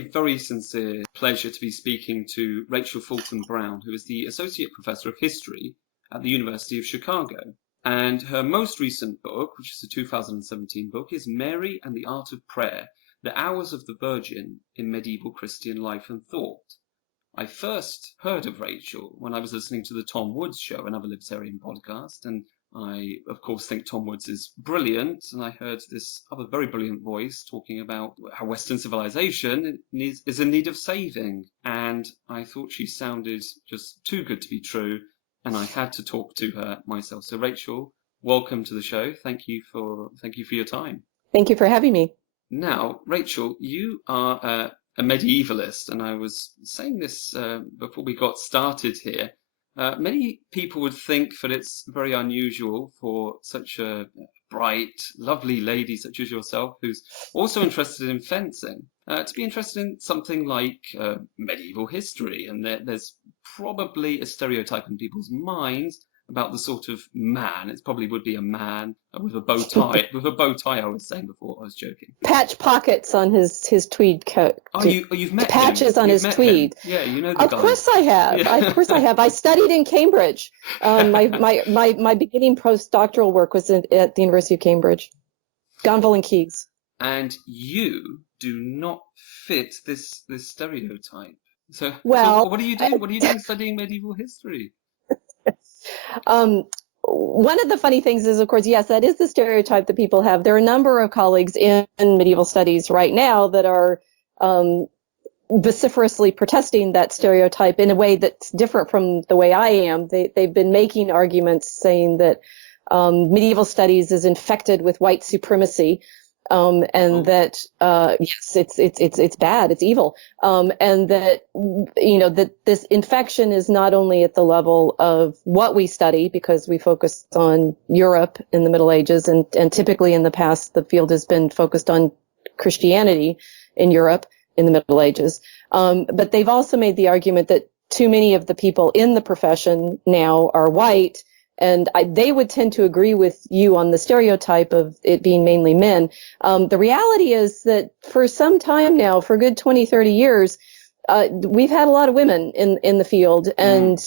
very, very sincere pleasure to be speaking to Rachel Fulton Brown, who is the Associate Professor of History at the University of Chicago. And her most recent book, which is a 2017 book, is Mary and the Art of Prayer, The Hours of the Virgin in Medieval Christian Life and Thought. I first heard of Rachel when I was listening to the Tom Woods Show, another libertarian podcast, and I, of course, think Tom Woods is brilliant, and I heard this other very brilliant voice talking about how Western civilization is in need of saving, and I thought she sounded just too good to be true, and I had to talk to her myself. So, Rachel, welcome to the show. Thank you for your time. Thank you for having me. Now, Rachel, you are a medievalist, and I was saying this before we got started here. Many people would think that it's very unusual for such a bright, lovely lady such as yourself, who's also interested in fencing, to be interested in something like medieval history. And there's probably a stereotype in people's minds about the sort of man. It probably would be a man with a bow tie. With a bow tie, I was saying before. I was joking. Patch pockets on his tweed coat. You've met patches him. on his tweed. Him. Yeah, you know the guy. Of course I have. Yeah. Of course I have. I studied in Cambridge. My beginning postdoctoral work was at the University of Cambridge, Gonville and Keyes. And you do not fit this stereotype. So what are you doing? What are you doing studying medieval history? One of the funny things is, of course, yes, that is the stereotype that people have. There are a number of colleagues in medieval studies right now that are vociferously protesting that stereotype in a way that's different from the way I am. They've been making arguments saying that medieval studies is infected with white supremacy. That yes, it's bad, it's evil, and that that this infection is not only at the level of what we study, because we focus on Europe in the Middle Ages, and typically in the past the field has been focused on Christianity in Europe in the Middle Ages, but they've also made the argument that too many of the people in the profession now are white. And they would tend to agree with you on the stereotype of it being mainly men. The reality is that for some time now, for a good 20, 30 years, we've had a lot of women in the field. And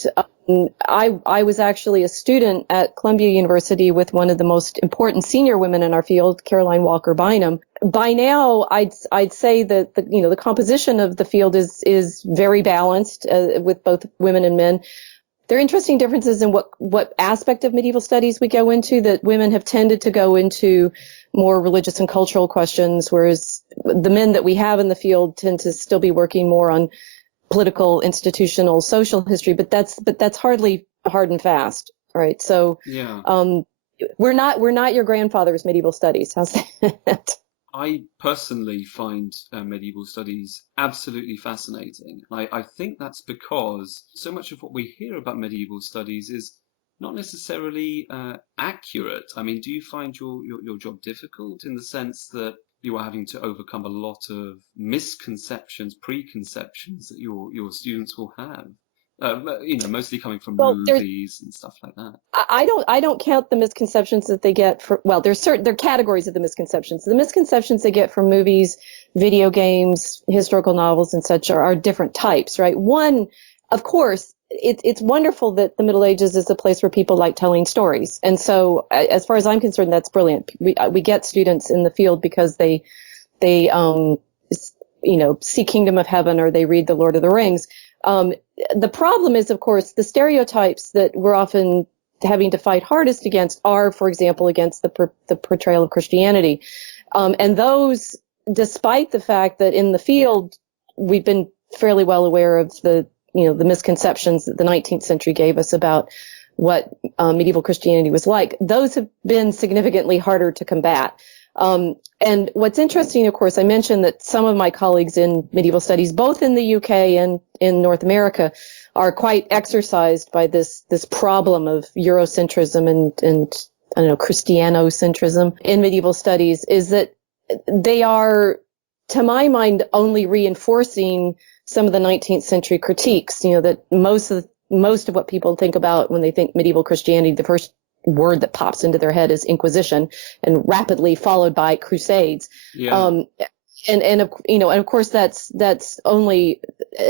I was actually a student at Columbia University with one of the most important senior women in our field, Caroline Walker Bynum. By now, I'd say that the composition of the field is very balanced with both women and men. There are interesting differences in what aspect of medieval studies we go into, that women have tended to go into more religious and cultural questions, whereas the men that we have in the field tend to still be working more on political, institutional, social history, but that's hardly hard and fast, right? So yeah. We're not your grandfather's medieval studies. How's that? I personally find medieval studies absolutely fascinating. I think that's because so much of what we hear about medieval studies is not necessarily accurate. I mean, do you find your job difficult in the sense that you are having to overcome a lot of misconceptions, preconceptions that your students will have? Mostly coming from movies and stuff like that. I don't count the misconceptions that they get for, well, there are categories of the misconceptions. The misconceptions they get from movies, video games, historical novels and such are different types, right? One, of course, it's wonderful that the Middle Ages is a place where people like telling stories. And so as far as I'm concerned, that's brilliant. We get students in the field because they see Kingdom of Heaven or they read The Lord of the Rings. The problem is, of course, the stereotypes that we're often having to fight hardest against are, for example, against the portrayal of Christianity. And those, despite the fact that in the field, we've been fairly well aware of the misconceptions that the 19th century gave us about what medieval Christianity was like, those have been significantly harder to combat. And what's interesting, of course, I mentioned that some of my colleagues in medieval studies, both in the UK and in North America, are quite exercised by this problem of Eurocentrism and I don't know, Christianocentrism in medieval studies, is that they are, to my mind, only reinforcing some of the 19th century critiques, that most of what people think about when they think medieval Christianity, the first word that pops into their head is Inquisition, and rapidly followed by Crusades. Yeah. and of course that's only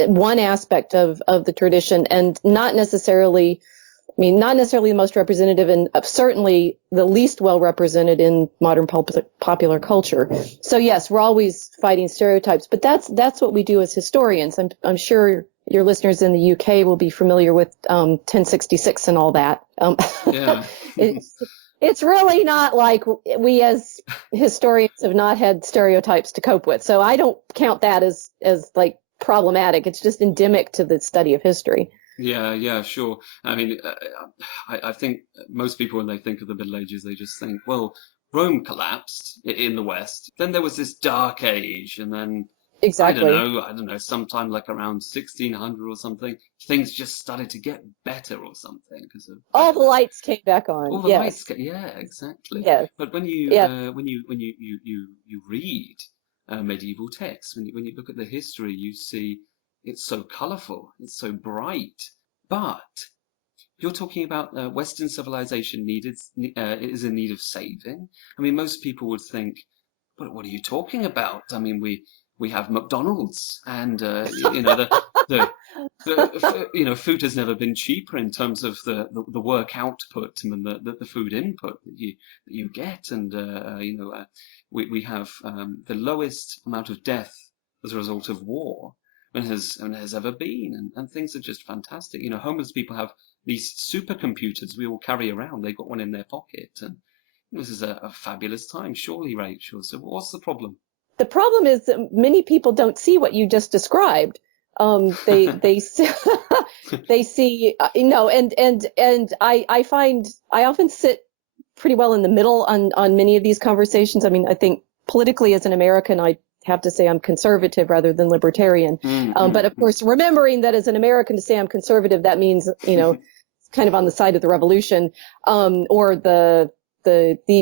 one aspect of the tradition, and not necessarily the most representative, and certainly the least well represented in modern popular culture. So yes, we're always fighting stereotypes, but that's what we do as historians. I'm sure your listeners in the UK will be familiar with 1066 and all that. Yeah. It's really not like we as historians have not had stereotypes to cope with. So I don't count that as like problematic. It's just endemic to the study of history. Yeah, sure. I mean, I think most people, when they think of the Middle Ages, they just think, well, Rome collapsed in the West. Then there was this Dark Age, and then Exactly. I don't know, sometime like around 1600 or something, things just started to get better or something because of all the lights came back on. all the Yes. lights. Yeah, exactly. Yes. But when you Yeah. you read medieval texts, when you look at the history, you see it's so colourful, it's so bright. But you're talking about Western civilization is in need of saving. I mean, most people would think, what are you talking about? I mean, we have McDonald's, and food has never been cheaper in terms of the work output and the food input that you get, and we have the lowest amount of death as a result of war than has ever been, and things are just fantastic. Homeless people have these supercomputers we all carry around. They've got one in their pocket, and this is a fabulous time, surely, Rachel. So what's the problem? The problem is that many people don't see what you just described. They see, they see, and I find I often sit pretty well in the middle on many of these conversations. I mean, I think politically as an American, I have to say I'm conservative rather than libertarian. But of course, remembering that as an American to say I'm conservative, that means, kind of on the side of the revolution, or the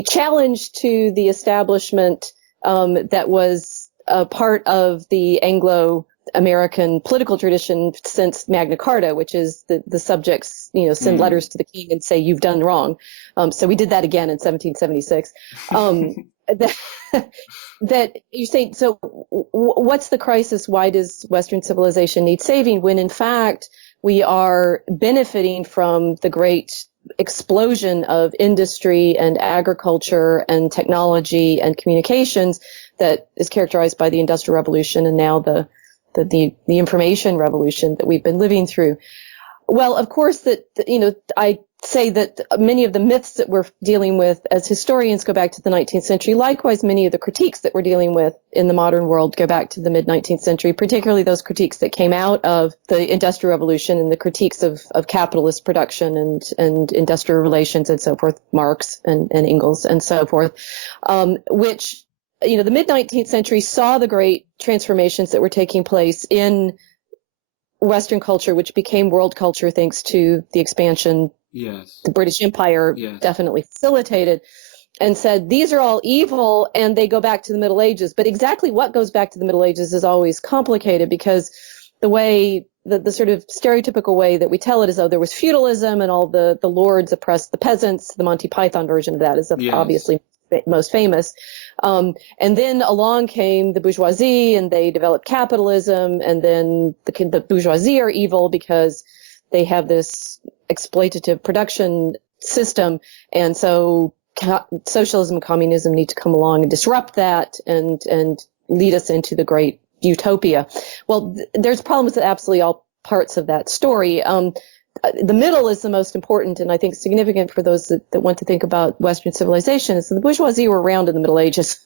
challenge to the establishment that was a part of the Anglo-American political tradition since Magna Carta, which is the subjects, send letters to the king and say, you've done wrong. So we did that again in 1776. That you're saying, so what's the crisis? Why does Western civilization need saving when in fact we are benefiting from the great explosion of industry and agriculture and technology and communications that is characterized by the Industrial Revolution and now the information revolution that we've been living through? Well, of course, I say that many of the myths that we're dealing with as historians go back to the 19th century. Likewise, many of the critiques that we're dealing with in the modern world go back to the mid-19th century, particularly those critiques that came out of the Industrial Revolution and the critiques of capitalist production and industrial relations and so forth, Marx and Engels and so forth, which, the mid-19th century saw the great transformations that were taking place in Western culture, which became world culture thanks to the expansion. Yes. The British Empire definitely facilitated, and said these are all evil and they go back to the Middle Ages. But exactly what goes back to the Middle Ages is always complicated, because the way the sort of stereotypical way that we tell it is, there was feudalism and all the lords oppressed the peasants. The Monty Python version of that is obviously most famous. And then along came the bourgeoisie and they developed capitalism, and then the bourgeoisie are evil because they have this exploitative production system, and so socialism and communism need to come along and disrupt that and lead us into the great utopia. Well, there's problems with absolutely all parts of that story. The middle is the most important, and I think significant for those that want to think about Western civilization, is the bourgeoisie were around in the Middle Ages.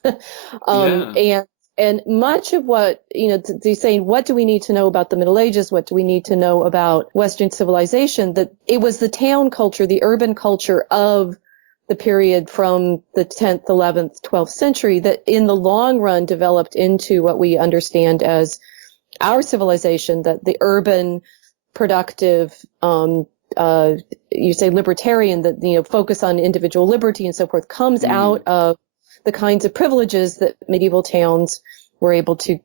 And much of what, they're saying, what do we need to know about the Middle Ages? What do we need to know about Western civilization? That it was the town culture, the urban culture of the period from the 10th, 11th, 12th century that in the long run developed into what we understand as our civilization, that the urban, productive, you say libertarian, that, focus on individual liberty and so forth, comes out of the kinds of privileges that medieval towns were able to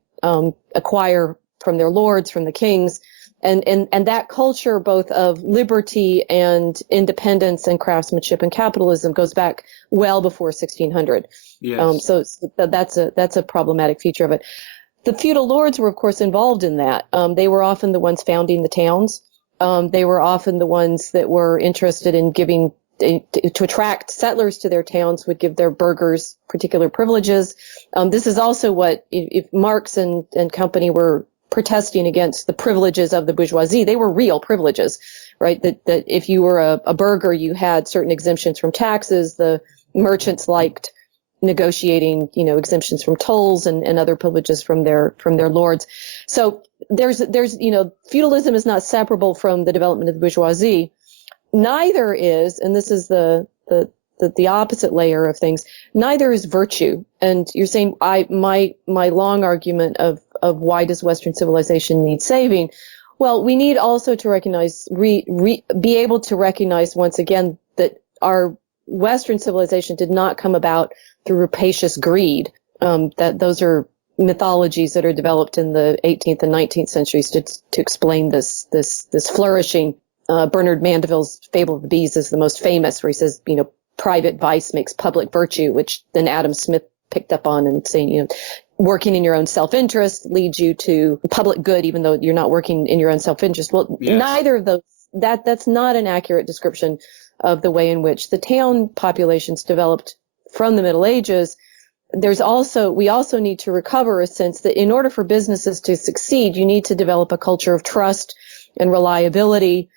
acquire from their lords, from the kings, And that culture, both of liberty and independence and craftsmanship and capitalism, goes back well before 1600. Yes. So that's a problematic feature of it. The feudal lords were, of course, involved in that. They were often the ones founding the towns. They were often the ones that were interested in giving to attract settlers to their towns, would give their burghers particular privileges. This is also what, if Marx and company were protesting against the privileges of the bourgeoisie, they were real privileges, right? That if you were a burgher, you had certain exemptions from taxes. The merchants liked negotiating, exemptions from tolls and other privileges from their lords. So there's feudalism is not separable from the development of the bourgeoisie. Neither is, and this is the opposite layer of things, neither is virtue. And you're saying my long argument of why does Western civilization need saving? Well, we need also to recognize, be able to recognize once again that our Western civilization did not come about through rapacious greed. That those are mythologies that are developed in the 18th and 19th centuries to explain this flourishing. Bernard Mandeville's Fable of the Bees is the most famous, where he says, private vice makes public virtue, which then Adam Smith picked up on and saying, working in your own self-interest leads you to public good, even though you're not working in your own self-interest. Well, yes. Neither of those, that's not an accurate description of the way in which the town populations developed from the Middle Ages. We also need to recover a sense that in order for businesses to succeed, you need to develop a culture of trust and reliability,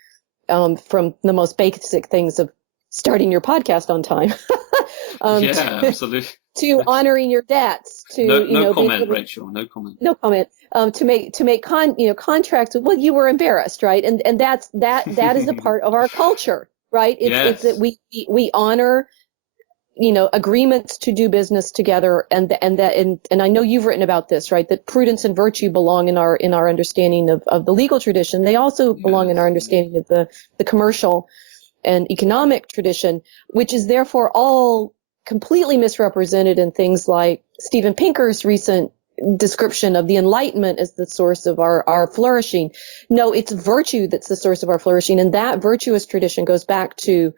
from the most basic things of starting your podcast on time. Absolutely. To honoring your debts. To no comment, Rachel. No comment. No comment. To make contracts. Well, you were embarrassed, right? And that is a part of our culture, right? It's that we honor agreements to do business together, and I know you've written about this, right? That prudence and virtue belong in our understanding of the legal tradition. They also belong in our understanding of the commercial and economic tradition, which is therefore all completely misrepresented in things like Steven Pinker's recent description of the Enlightenment as the source of our flourishing. No, it's virtue that's the source of our flourishing, and that virtuous tradition goes back to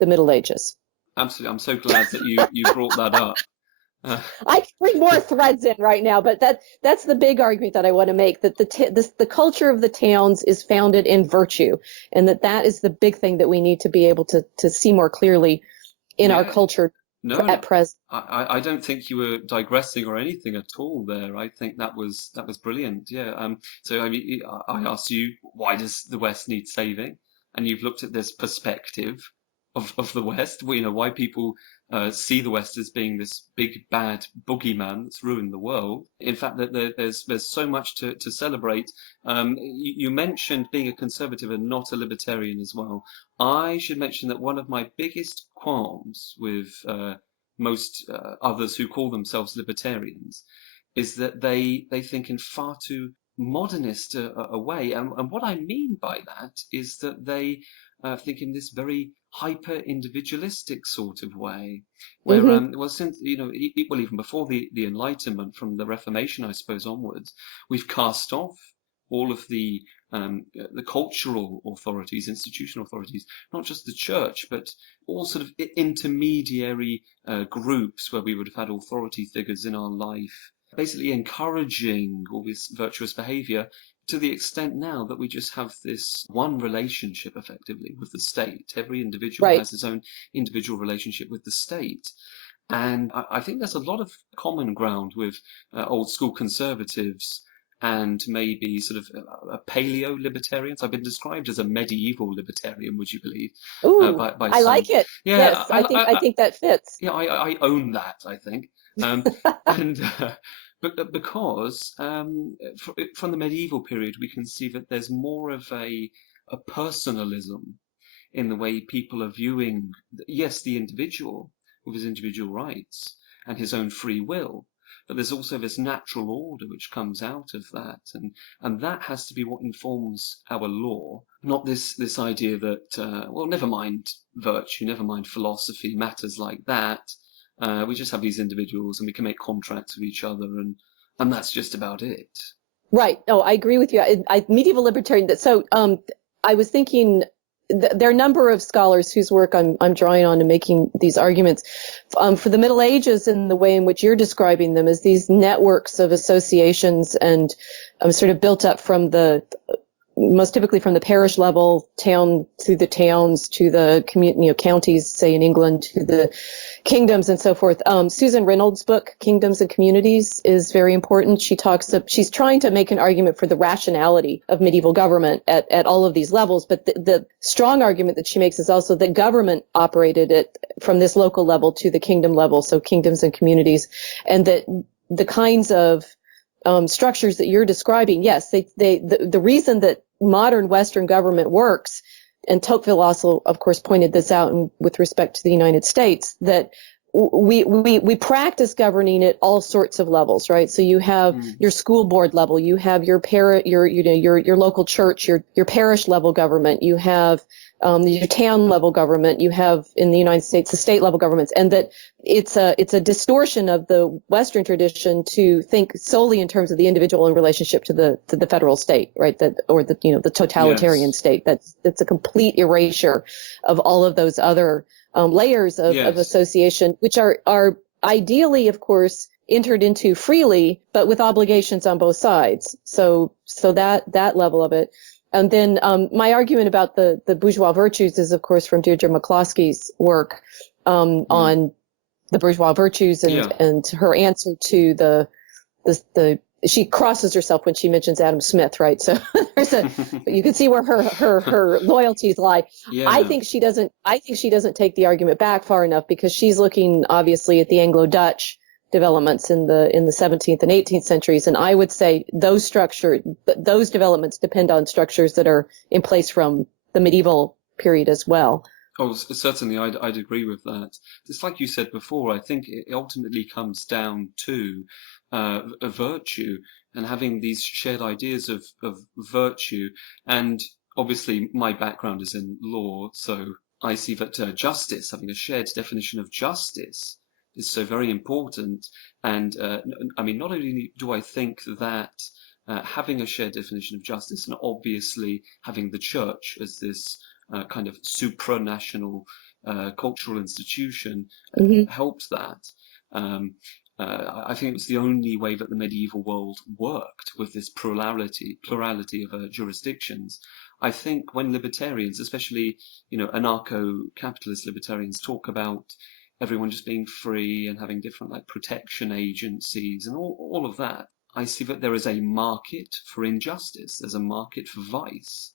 the Middle Ages. Absolutely. I'm so glad that you brought that up. I can bring more threads in right now, but that's the big argument that I want to make, that the culture of the towns is founded in virtue, and that is the big thing that we need to be able to see more clearly in our culture at present. I don't think you were digressing or anything at all there. I think that was brilliant. Yeah. So I mean, I asked you, why does the West need saving? And you've looked at this perspective of the West, why people see the West as being this big bad boogeyman that's ruined the world. In fact, that there's so much to celebrate. You mentioned being a conservative and not a libertarian as well. I should mention that one of my biggest qualms with most others who call themselves libertarians is that they think in far too modernist a way, and what I mean by that is that they think in this very hyper-individualistic sort of way, where since even before the Enlightenment, from the Reformation, I suppose, onwards, we've cast off all of the cultural authorities, institutional authorities, not just the church, but all sort of intermediary groups where we would have had authority figures in our life, basically encouraging all this virtuous behavior, to the extent now that we just have this one relationship effectively with the state. Every individual has his own individual relationship with the state. And I think there's a lot of common ground with old school conservatives and maybe sort of paleo-libertarians. I've been described as a medieval libertarian, would you believe? Ooh, by I like it. Yeah, yes, I think that fits. Yeah, I own that, I think. But because from the medieval period, we can see that there's more of a personalism in the way people are viewing, yes, the individual with his individual rights and his own free will, but there's also this natural order which comes out of that, and that has to be what informs our law, not this idea that never mind virtue, never mind philosophy, matters like that. We just have these individuals and we can make contracts with each other, and that's just about it. Right. No, I agree with you. Medieval libertarian. So I was thinking there are a number of scholars whose work I'm drawing on and making these arguments. For the Middle Ages, and the way in which you're describing them as these networks of associations and sort of built up from most typically from the parish level, town to the towns, to the counties, say in England, to the kingdoms and so forth. Susan Reynolds' book, Kingdoms and Communities, is very important. She's trying to make an argument for the rationality of medieval government at all of these levels. But the strong argument that she makes is also that government operated it from this local level to the kingdom level, so kingdoms and communities, and that the kinds of structures that you're describing, yes, the reason that modern Western government works, and Tocqueville also, of course, pointed this out with respect to the United States, that we practice governing at all sorts of levels, right? So you have your school board level, you have your local church, your parish level government, you have your town level government, you have in the United States the state level governments, and that it's a distortion of the Western tradition to think solely in terms of the individual in relationship to the federal state, right? The totalitarian state. That's a complete erasure of all of those other layers of association, which are ideally, of course, entered into freely, but with obligations on both sides. So that level of it. And then my argument about the bourgeois virtues is, of course, from Deirdre McCloskey's work on the bourgeois virtues and her answer to the she crosses herself when she mentions Adam Smith, right? So you can see where her loyalties lie. Yeah. I think she doesn't take the argument back far enough, because she's looking obviously at the Anglo-Dutch developments in the 17th and 18th centuries, and I would say those developments depend on structures that are in place from the medieval period as well. Oh, certainly, I'd agree with that. It's like you said before. I think it ultimately comes down to a virtue, and having these shared ideas of virtue. And obviously, my background is in law, so I see that justice, having a shared definition of justice, is so very important. And I mean, not only do I think that having a shared definition of justice, and obviously having the church as this kind of supranational cultural institution helps that. I think it was the only way that the medieval world worked, with this plurality of jurisdictions. I think when libertarians, especially anarcho-capitalist libertarians, talk about everyone just being free and having different protection agencies and all of that, I see that there is a market for injustice. There's a market for vice.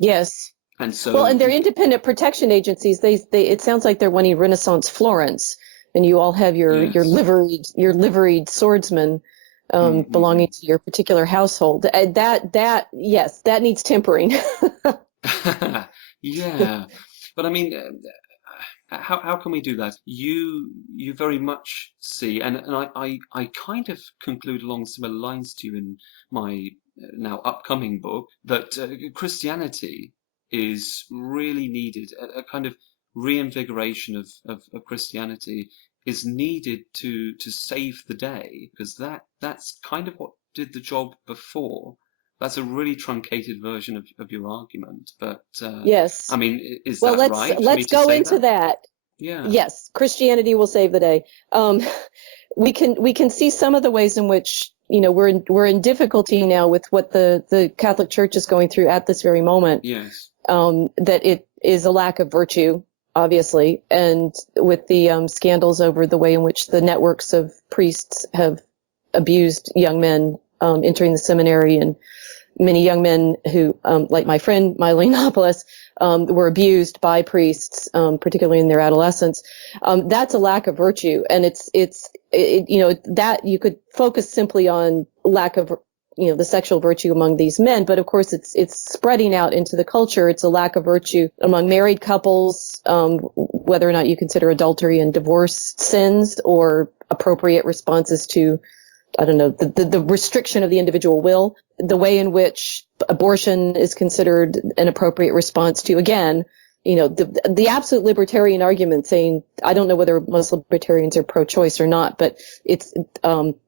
Yes. And so, and they're independent protection agencies. It sounds like they're wanting Renaissance Florence, and you all have your liveried swordsmen belonging to your particular household. That needs tempering. Yeah, but I mean, how can we do that? You very much see, and I kind of conclude along similar lines to you in my now upcoming book, that Christianity is really needed. A kind of reinvigoration of Christianity is needed to save the day, because that's kind of what did the job before. That's a really truncated version of your argument, but yes. I mean, is that right? Let's go into that. Yeah. Yes, Christianity will save the day. We can see some of the ways in which we're in difficulty now with what the Catholic Church is going through at this very moment. Yes. That it is a lack of virtue, obviously, and with the scandals over the way in which the networks of priests have abused young men entering the seminary, and many young men who, like my friend Mylene Opolis, were abused by priests, particularly in their adolescence. That's a lack of virtue, and it's that you could focus simply on lack of the sexual virtue among these men, but of course it's spreading out into the culture. It's a lack of virtue among married couples, whether or not you consider adultery and divorce sins or appropriate responses to, I don't know, the restriction of the individual will, the way in which abortion is considered an appropriate response to, again, the absolute libertarian argument saying, I don't know whether most libertarians are pro-choice or not, but it's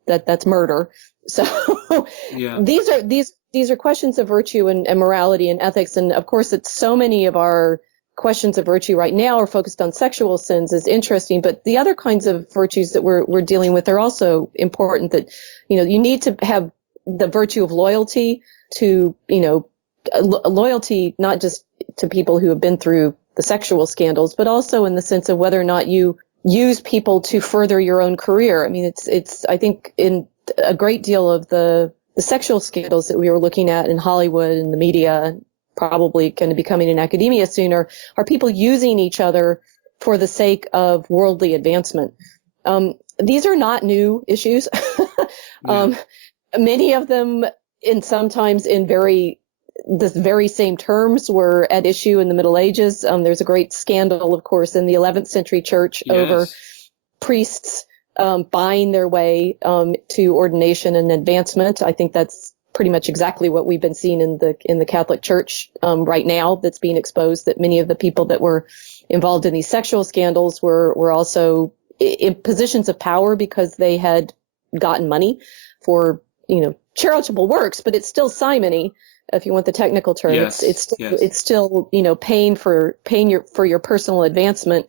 that's murder. So Yeah. these are questions of virtue and morality and ethics. And of course, it's so many of our questions of virtue right now are focused on sexual sins is interesting, but the other kinds of virtues that we're dealing with are also important. That, you need to have the virtue of loyalty to, loyalty not just to people who have been through the sexual scandals, but also in the sense of whether or not you use people to further your own career. I mean, it's I think in a great deal of the sexual scandals that we were looking at in Hollywood and the media, probably going to be coming in academia soon, are people using each other for the sake of worldly advancement. These are not new issues. Many of them, sometimes in the very same terms, were at issue in the Middle Ages. There's a great scandal, of course, in the 11th century church over priests buying their way to ordination and advancement. I think that's pretty much exactly what we've been seeing in the Catholic Church right now. That's being exposed. That many of the people that were involved in these sexual scandals were also in positions of power because they had gotten money for charitable works, but it's still simony, if you want the technical term. Yes. It's still paying for your personal advancement,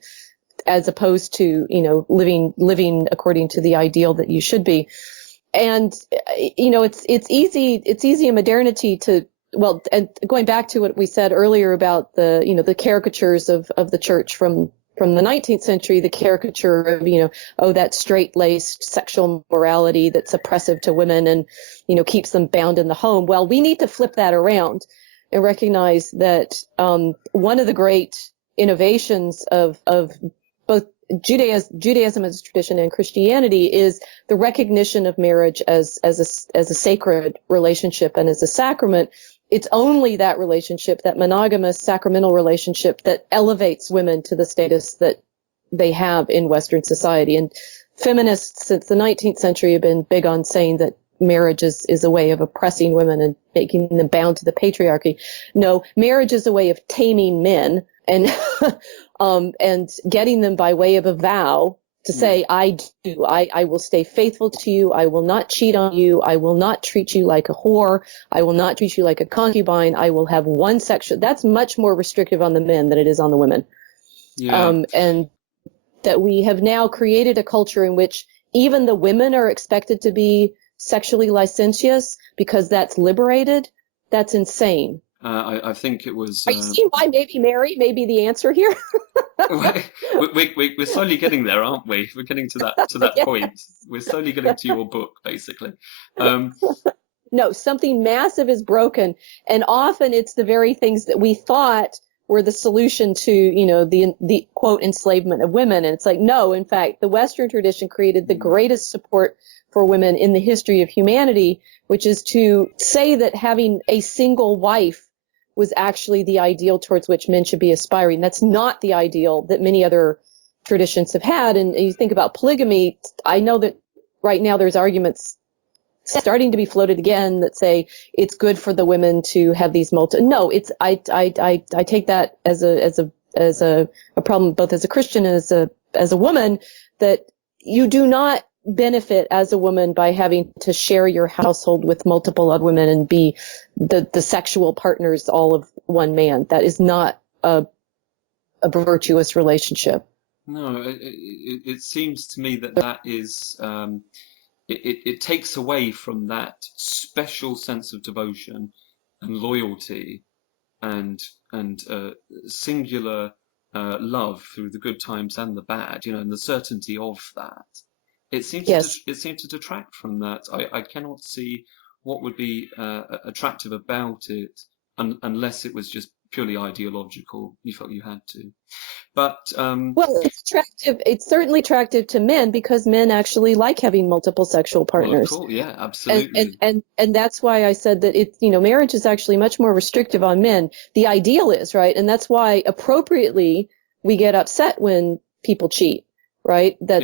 as opposed to living according to the ideal that you should be. And it's easy in modernity to, and going back to what we said earlier about the caricatures of the church from the 19th century, the caricature of that straight-laced sexual morality that's oppressive to women and keeps them bound in the home. Well, we need to flip that around and recognize that one of the great innovations of both Judaism as a tradition and Christianity is the recognition of marriage as a sacred relationship and as a sacrament. It's only that relationship, that monogamous sacramental relationship, that elevates women to the status that they have in Western society. And feminists since the 19th century have been big on saying that marriage is a way of oppressing women and making them bound to the patriarchy. No, marriage is a way of taming men and and getting them by way of a vow to say, I will stay faithful to you. I will not cheat on you. I will not treat you like a whore. I will not treat you like a concubine. I will have one sexual. That's much more restrictive on the men than it is on the women. Yeah. And that we have now created a culture in which even the women are expected to be sexually licentious because that's liberated. That's insane. I think it was. Are you seeing why maybe Mary may be the answer here? We're slowly getting there, aren't we? We're getting to that Yes. point. We're slowly getting to your book, basically. No, something massive is broken, and often it's the very things that we thought were the solution to, the quote enslavement of women. And it's like, no, in fact, the Western tradition created the greatest support for women in the history of humanity, which is to say that having a single wife was actually the ideal towards which men should be aspiring. That's not the ideal that many other traditions have had. And you think about polygamy, I know that right now there's arguments starting to be floated again that say it's good for the women to have these no, it's I take that as a problem, both as a Christian and as a woman, that you do not benefit as a woman by having to share your household with multiple other women and be the sexual partners all of one man. That is not a virtuous relationship. No, it seems to me that is it takes away from that special sense of devotion and loyalty and singular love through the good times and the bad, and the certainty of that. It seems to detract from that. I cannot see what would be attractive about it unless it was just purely ideological. You felt you had to. But well, it's attractive. It's certainly attractive to men because men actually like having multiple sexual partners. Well, of course, yeah, absolutely. And that's why I said that marriage is actually much more restrictive on men. The ideal is, right, and that's why appropriately we get upset when people cheat. Right. That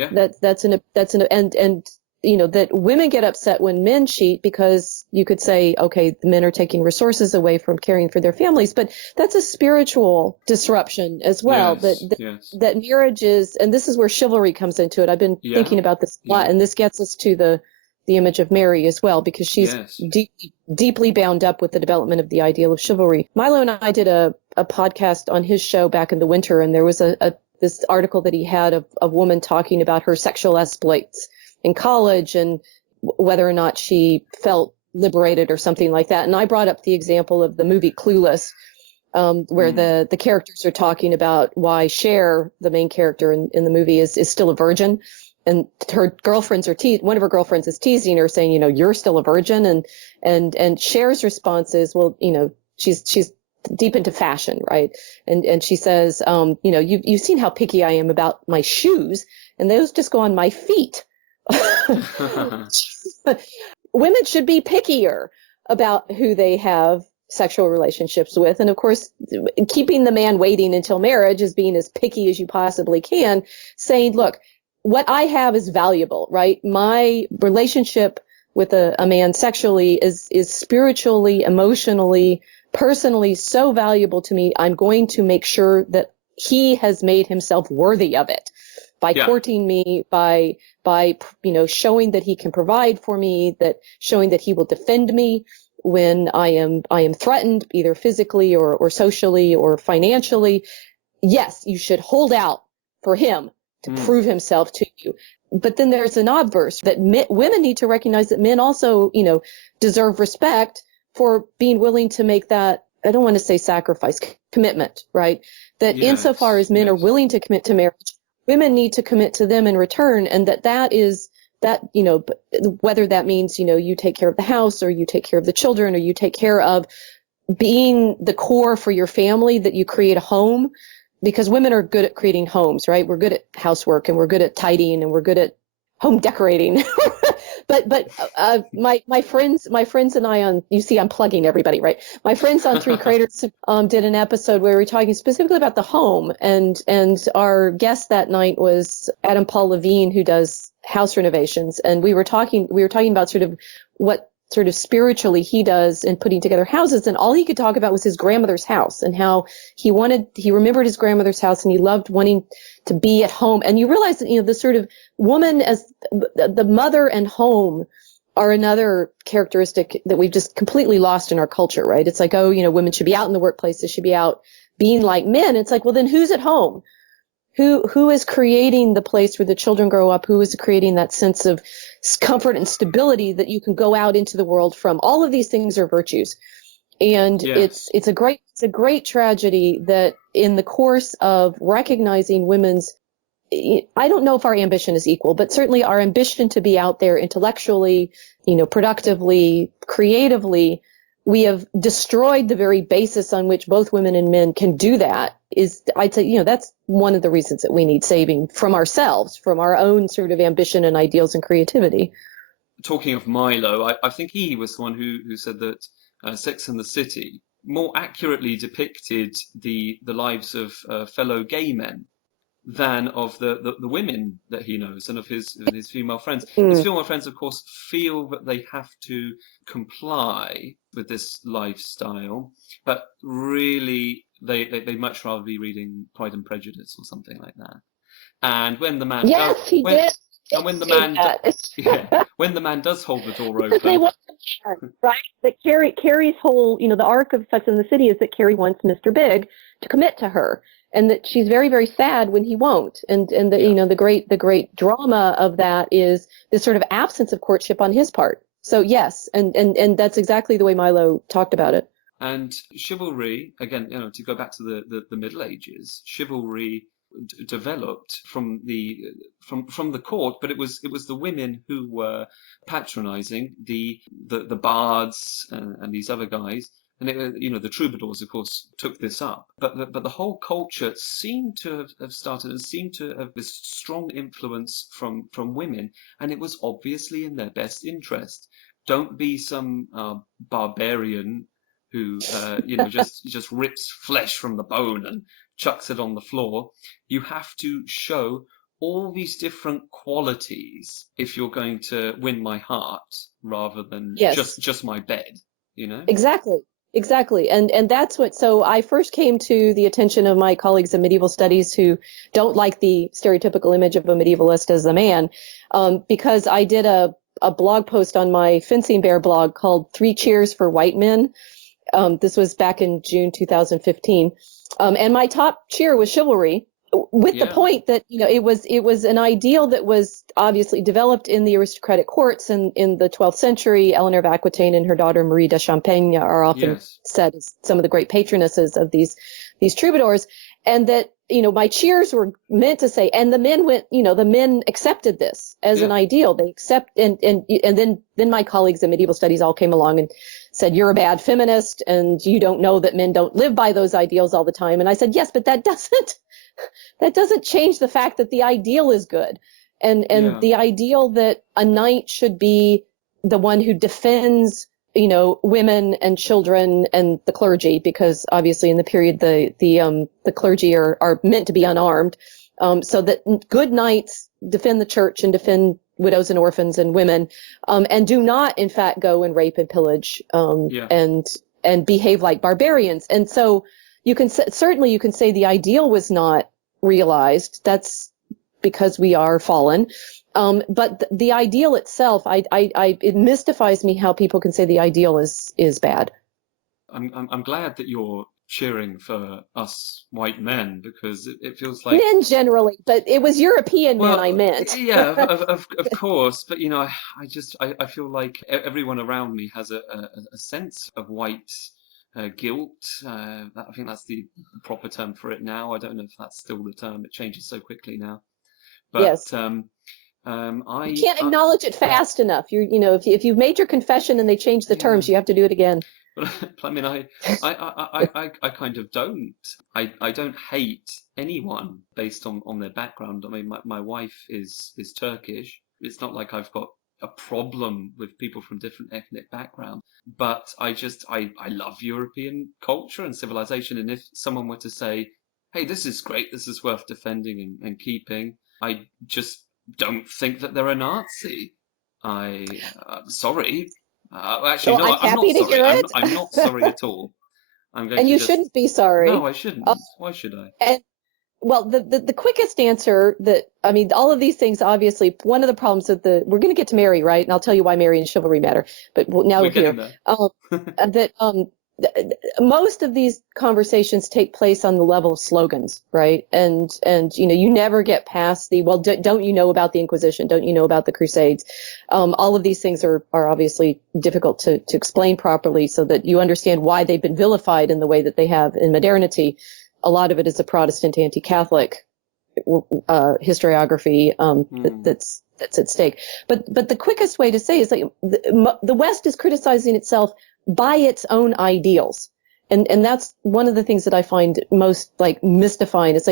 women get upset when men cheat because you could say, okay, the men are taking resources away from caring for their families, but that's a spiritual disruption as well. That marriage is, and this is where chivalry comes into it. I've been thinking about this a lot, and this gets us to the the image of Mary as well, because she's Yes. deeply bound up with the development of the ideal of chivalry. Milo and I did a podcast on his show back in the winter, and there was this article that he had of a woman talking about her sexual exploits in college and whether or not she felt liberated or something like that. And I brought up the example of the movie Clueless, where the characters are talking about why Cher, the main character in the movie, is still a virgin. And her girlfriends one of her girlfriends is teasing her, saying, you're still a virgin. And Cher's response is, well, she's deep into fashion, right? And she says, you've seen how picky I am about my shoes, and those just go on my feet. Women should be pickier about who they have sexual relationships with. And of course, keeping the man waiting until marriage is being as picky as you possibly can, saying, look, what I have is valuable, right? My relationship with a man sexually is spiritually, emotionally, personally so valuable to me. I'm going to make sure that he has made himself worthy of it by courting me, by showing that he can provide for me, that showing that he will defend me when I am threatened, either physically or socially or financially. Yes, you should hold out for him to prove himself to you. But then there's an obverse that women need to recognize that men also, deserve respect for being willing to make that, I don't want to say sacrifice, commitment, right? That insofar as men are willing to commit to marriage, women need to commit to them in return. And that is that, whether that means, you take care of the house, or you take care of the children, or you take care of being the core for your family, that you create a home. Because women are good at creating homes, right? We're good at housework, and we're good at tidying, and we're good at home decorating. but my friends and I you see I'm plugging everybody, right? My friends on Three Craters did an episode where we were talking specifically about the home, and our guest that night was Adam Paul Levine, who does house renovations, and we were talking about sort of what sort of spiritually he does in putting together houses, and all he could talk about was his grandmother's house and how he remembered his grandmother's house, and he loved wanting to be at home. And you realize that, the sort of woman as the mother and home are another characteristic that we've just completely lost in our culture, right? It's like, women should be out in the workplace, they should be out being like men. It's like, well, then who's at home? Who is creating the place where the children grow up? Who is creating that sense of comfort and stability that you can go out into the world from? All of these things are virtues. And it's a great tragedy that in the course of recognizing women's, I don't know if our ambition is equal, but certainly our ambition to be out there intellectually, productively, creatively, we have destroyed the very basis on which both women and men can do that. I'd say, that's one of the reasons that we need saving from ourselves, from our own sort of ambition and ideals and creativity. Talking of Milo, I think he was the one who said that Sex and the City more accurately depicted the lives of fellow gay men than of the women that he knows and of his female friends. His female friends, of course, feel that they have to comply with this lifestyle, but really they much rather be reading Pride and Prejudice or something like that. And when the man when the man does hold the door open, right? That Carrie's whole, the arc of Sex and the City is that Carrie wants Mr. Big to commit to her, and that she's very, very sad when he won't. And the great drama of that is this sort of absence of courtship on his part. So yes, and that's exactly the way Milo talked about it. And chivalry, again, to go back to the Middle Ages, chivalry developed from the court, but it was the women who were patronizing the bards and these other guys, and the troubadours, of course, took this up. But the whole culture seemed to have started and seemed to have this strong influence from women, and it was obviously in their best interest. Don't be some barbarian who just rips flesh from the bone and chucks it on the floor. You have to show all these different qualities if you're going to win my heart, rather than just my bed, Exactly. And that's so I first came to the attention of my colleagues in medieval studies who don't like the stereotypical image of a medievalist as a man, because I did a a blog post on my Fencing Bear blog called Three Cheers for White Men. This was back in June 2015. And my top cheer was chivalry, with the point that, it was an ideal that was obviously developed in the aristocratic courts in the 12th century. Eleanor of Aquitaine and her daughter Marie de Champagne are often said as some of the great patronesses of these troubadours. And that, my cheers were meant to say, and the men went, the men accepted this as an ideal. They accept, and then my colleagues in medieval studies all came along and said, you're a bad feminist and you don't know that men don't live by those ideals all the time. And I said, yes, but that doesn't change the fact that the ideal is good. And the ideal that a knight should be the one who defends, women and children and the clergy, because obviously in the period the clergy are meant to be unarmed, so that good knights defend the church and defend widows and orphans and women, and do not in fact go and rape and pillage and behave like barbarians. And so you can say the ideal was not realized. That's because we are fallen. But the ideal itself, it mystifies me how people can say the ideal is bad. I'm glad that you're cheering for us white men, because it feels like men generally, but it was European men I meant. Yeah, of course, but I feel like everyone around me has a sense of white guilt. I think that's the proper term for it now. I don't know if that's still the term. It changes so quickly now. But yes. You can't acknowledge it fast enough. If you've made your confession and they change the terms, you have to do it again. I mean, I kind of don't. I don't hate anyone based on their background. I mean, my wife is Turkish. It's not like I've got a problem with people from different ethnic backgrounds. But I love European culture and civilization. And if someone were to say, hey, this is great, this is worth defending and keeping, I just don't think that they're a Nazi. Sorry. Actually, no, I'm not sorry. I'm not sorry at all. Shouldn't be sorry. No, I shouldn't. Why should I? And well, the quickest answer all of these things, obviously, one of the problems with we're going to get to Mary, right? And I'll tell you why Mary and chivalry matter. But now we're here. Most of these conversations take place on the level of slogans, right? And you never get past don't you know about the Inquisition? Don't you know about the Crusades? All of these things are obviously difficult to explain properly so that you understand why they've been vilified in the way that they have in modernity. A lot of it is a Protestant anti-Catholic historiography that's at stake. But the quickest way to say is the West is criticizing itself by its own ideals. And that's one of the things that I find most mystifying. It's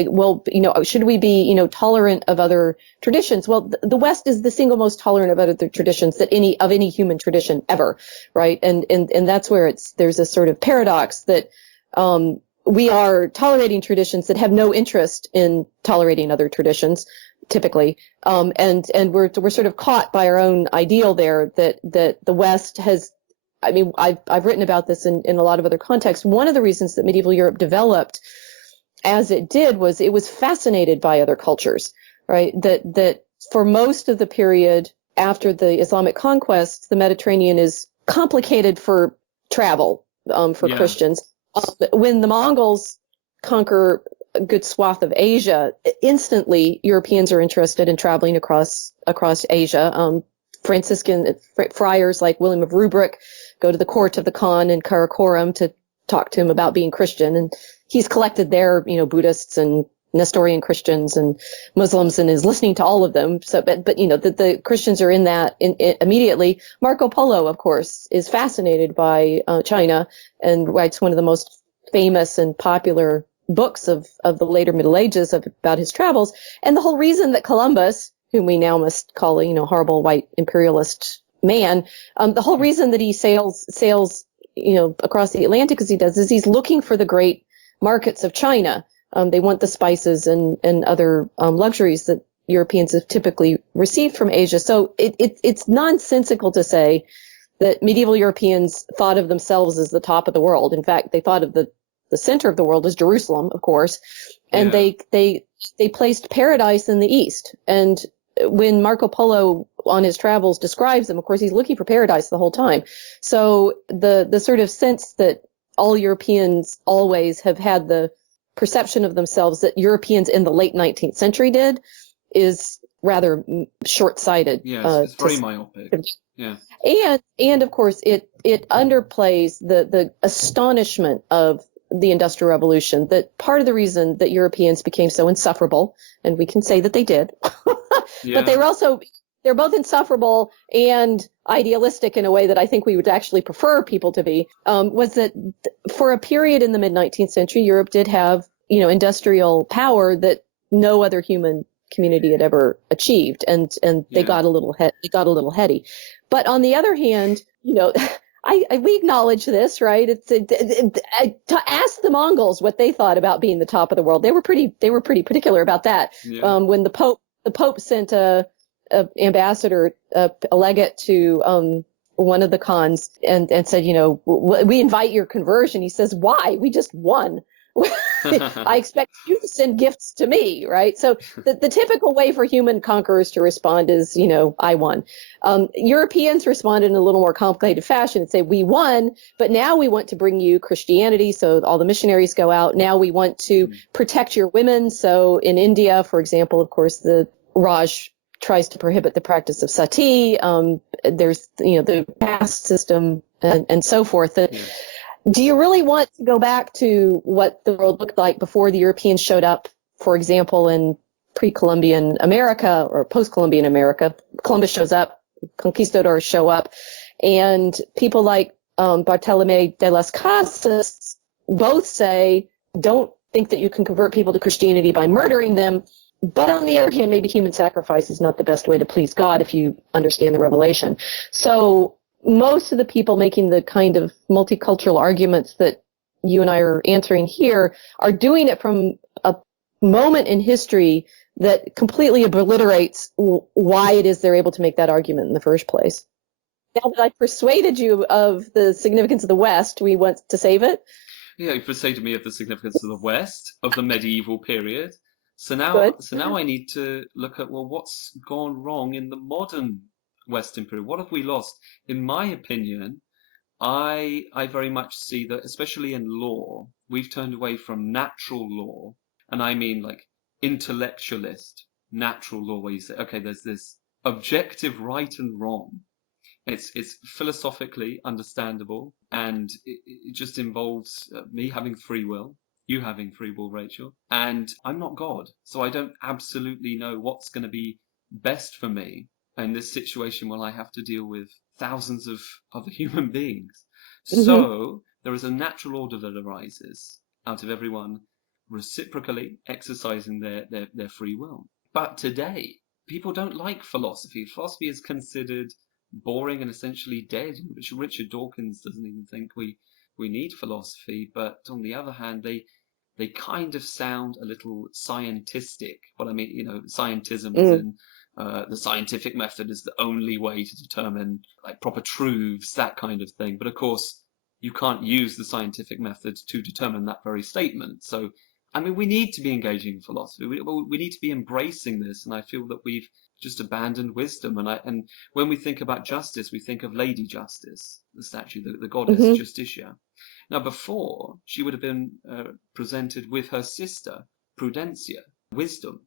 should we be, tolerant of other traditions? Well, the West is the single most tolerant of other traditions that any human tradition ever, right? And that's where there's a sort of paradox that, we are tolerating traditions that have no interest in tolerating other traditions, typically. And we're sort of caught by our own ideal there that the West has, I've written about this in a lot of other contexts. One of the reasons that medieval Europe developed as it did was it was fascinated by other cultures, right? That for most of the period after the Islamic conquest, the Mediterranean is complicated for travel, for Christians. When the Mongols conquer a good swath of Asia, instantly Europeans are interested in traveling across Asia. Franciscan friars like William of Rubric go to the court of the Khan in Karakoram to talk to him about being Christian, and he's collected there, Buddhists and Nestorian Christians and Muslims, and is listening to all of them. So, but the Christians are in that immediately. Marco Polo, of course, is fascinated by China and writes one of the most famous and popular books of the later Middle Ages about his travels. And the whole reason that Columbus, whom we now must call a horrible white imperialist man, the whole reason that he sails across the Atlantic as he does is he's looking for the great markets of China. They want the spices and other luxuries that Europeans have typically received from Asia. So it's nonsensical to say that medieval Europeans thought of themselves as the top of the world. In fact, they thought of the center of the world as Jerusalem, of course, and they placed paradise in the east. And when Marco Polo on his travels describes them. Of course, he's looking for paradise the whole time. So the sort of sense that all Europeans always have had the perception of themselves that Europeans in the late 19th century did is rather short-sighted. Yes, it's very myopic. Yeah. And of course, it underplays the astonishment of the Industrial Revolution, that part of the reason that Europeans became so insufferable, and we can say that they did, Yeah. but they're both insufferable and idealistic in a way that I think we would actually prefer people to be, was that for a period in the mid-19th century, Europe did have, industrial power that no other human community had ever achieved, and they got a little heady. But on the other hand, we acknowledge this, right? To ask the Mongols what they thought about being the top of the world. They were pretty particular about that. Yeah. When the Pope sent a ambassador, a legate to one of the khans and said, we invite your conversion. He says, why? We just won. I expect you to send gifts to me, right? So the typical way for human conquerors to respond is, I won. Europeans responded in a little more complicated fashion and say, we won, but now we want to bring you Christianity. So all the missionaries go out. Now we want to protect your women. So in India, for example, of course, the Raj tries to prohibit the practice of sati. There's, the caste system and so forth. Do you really want to go back to what the world looked like before the Europeans showed up, for example, in pre-Columbian America or post-Columbian America? Columbus shows up, conquistadors show up, and people like Bartolomé de las Casas both say, don't think that you can convert people to Christianity by murdering them. But on the other hand, maybe human sacrifice is not the best way to please God if you understand the revelation. So most of the people making the kind of multicultural arguments that you and I are answering here are doing it from a moment in history that completely obliterates why it is they're able to make that argument in the first place. Now that I've persuaded you of the significance of the West, we want to save it? Yeah, you've persuaded me of the significance of the West, of the medieval period. So now I need to look at, what's gone wrong in the modern Western period? What have we lost? In my opinion, I very much see that, especially in law, we've turned away from natural law, and I mean like intellectualist natural law, where you say, okay, there's this objective right and wrong. It's philosophically understandable, and it just involves me having free will, you having free will, Rachel, and I'm not God, so I don't absolutely know what's going to be best for me in this situation when I have to deal with thousands of other human beings. Mm-hmm. So there is a natural order that arises out of everyone reciprocally exercising their free will. But today, people don't like philosophy. Philosophy is considered boring and essentially dead. Richard Dawkins doesn't even think we need philosophy. But on the other hand, they kind of sound a little scientistic. What I mean, scientism is in the scientific method is the only way to determine like proper truths, that kind of thing. But of course, you can't use the scientific method to determine that very statement. So, I mean, we need to be engaging in philosophy. We need to be embracing this, and I feel that we've just abandoned wisdom. And when we think about justice, we think of Lady Justice, the statue, the goddess Justitia. Now, before, she would have been presented with her sister, Prudencia, wisdom.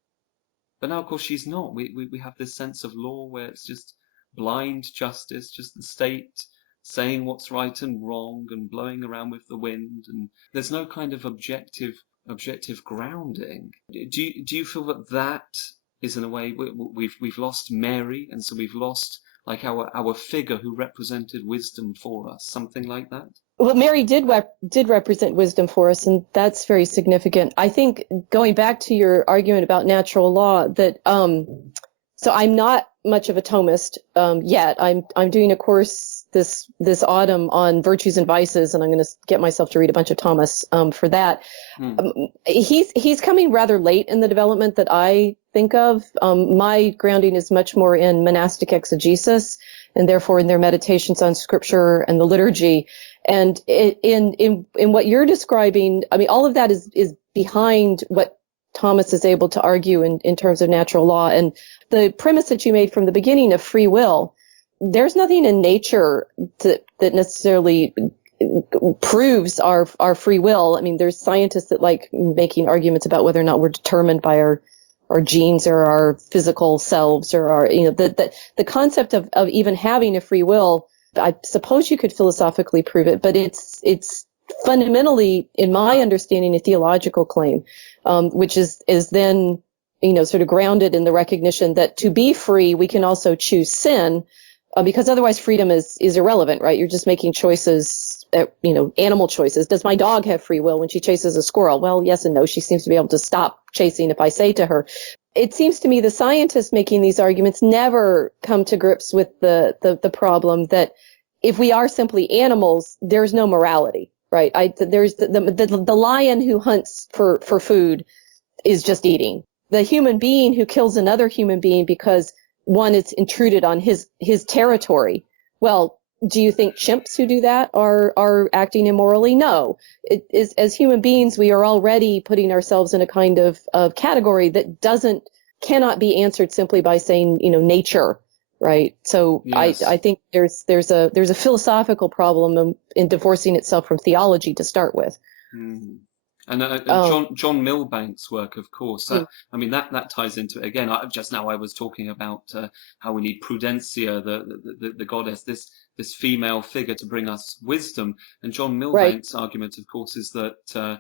But now, of course, she's not. We have this sense of law where it's just blind justice, just the state saying what's right and wrong and blowing around with the wind. And there's no kind of objective grounding. Do you feel that is, in a way, we've lost Mary, and so we've lost like our figure who represented wisdom for us, something like that? Well, Mary did represent wisdom for us, and that's very significant. I think going back to your argument about natural law, that so I'm not much of a Thomist yet. I'm doing a course this autumn on virtues and vices, and I'm going to get myself to read a bunch of Thomas for that. He's coming rather late in the development that I think of. My grounding is much more in monastic exegesis, and therefore in their meditations on scripture and the liturgy. And in what you're describing, I mean, all of that is behind what Thomas is able to argue in terms of natural law. And the premise that you made from the beginning of free will, there's nothing in nature that necessarily proves our free will. I mean, there's scientists that like making arguments about whether or not we're determined by our genes or our physical selves or our, the concept of even having a free will. I suppose you could philosophically prove it, but it's fundamentally, in my understanding, a theological claim, which is then, sort of grounded in the recognition that to be free, we can also choose sin, because otherwise freedom is irrelevant, right? You're just making choices, animal choices. Does my dog have free will when she chases a squirrel? Well, yes and no. She seems to be able to stop chasing if I say to her. It seems to me the scientists making these arguments never come to grips with the problem that if we are simply animals, there's no morality, right? There's the lion who hunts for food is just eating. The human being who kills another human being because one is intruded on his territory. Well, do you think chimps who do that are acting immorally? No. It is, as human beings, we are already putting ourselves in a kind of category that cannot be answered simply by saying, nature, right? So yes. I think there's a philosophical problem in divorcing itself from theology to start with. Mm-hmm. And John Milbank's work, of course, that ties into it again. Just now I was talking about how we need prudencia, the goddess, this female figure to bring us wisdom. And John Milbank's argument, of course, is that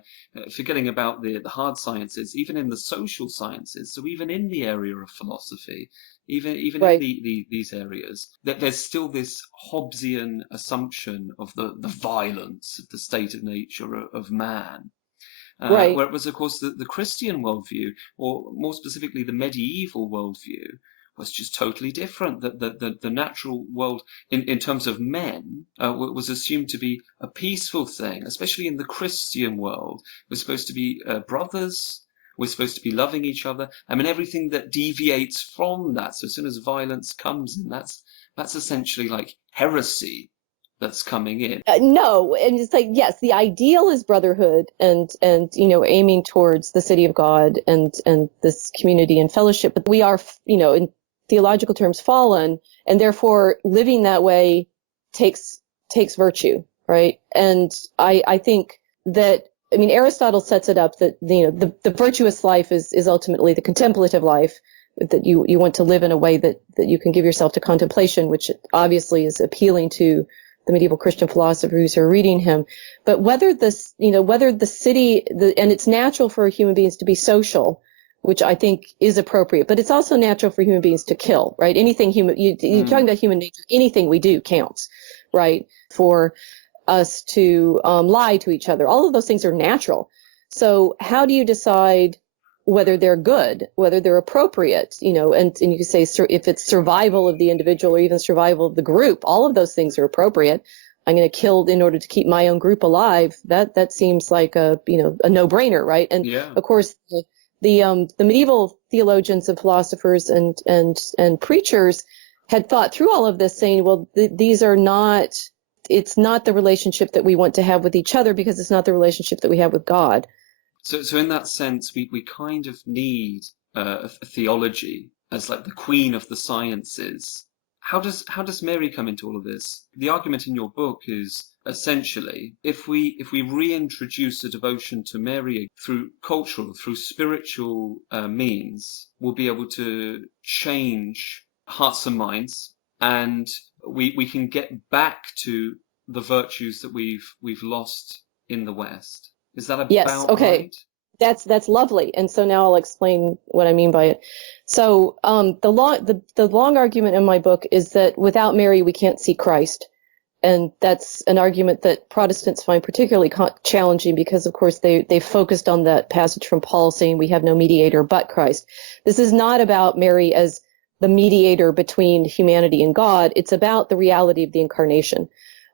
forgetting about the hard sciences, even in the social sciences, so even in the area of philosophy, even in these areas, that there's still this Hobbesian assumption of the violence of the state of nature of man. Whereas, of course, the Christian worldview, or more specifically the medieval worldview, was just totally different. The natural world, in terms of men, was assumed to be a peaceful thing, especially in the Christian world. We're supposed to be brothers. We're supposed to be loving each other. I mean, everything that deviates from that. So as soon as violence comes in, that's essentially like heresy that's coming in. No, and it's like, yes, the ideal is brotherhood and aiming towards the city of God and this community and fellowship. But we are, in theological terms, fallen, and therefore living that way takes virtue, right? And I think that, Aristotle sets it up that the virtuous life is ultimately the contemplative life, that you want to live in a way that you can give yourself to contemplation, which obviously is appealing to the medieval Christian philosophers who are reading him. But whether the city, and it's natural for human beings to be social, which I think is appropriate, but it's also natural for human beings to kill, right? Anything you're talking about human nature, anything we do counts, right? For us to lie to each other, all of those things are natural. So how do you decide whether they're good, whether they're appropriate, and you can say if it's survival of the individual or even survival of the group, all of those things are appropriate. I'm going to kill in order to keep my own group alive. That seems like a no-brainer, right? And of course, the medieval theologians and philosophers and preachers had thought through all of this, saying, well, these are not. It's not the relationship that we want to have with each other because it's not the relationship that we have with God. So in that sense, we kind of need a theology as like the queen of the sciences. How does Mary come into all of this? The argument in your book is essentially if we reintroduce a devotion to Mary through cultural, through spiritual means, we'll be able to change hearts and minds, and we can get back to the virtues that we've lost in the West. Is that about yes, okay. Right? That's lovely. And so now I'll explain what I mean by it. So the long argument in my book is that without Mary, we can't see Christ. And that's an argument that Protestants find particularly challenging because, of course, they focused on that passage from Paul saying we have no mediator but Christ. This is not about Mary as the mediator between humanity and God. It's about the reality of the incarnation.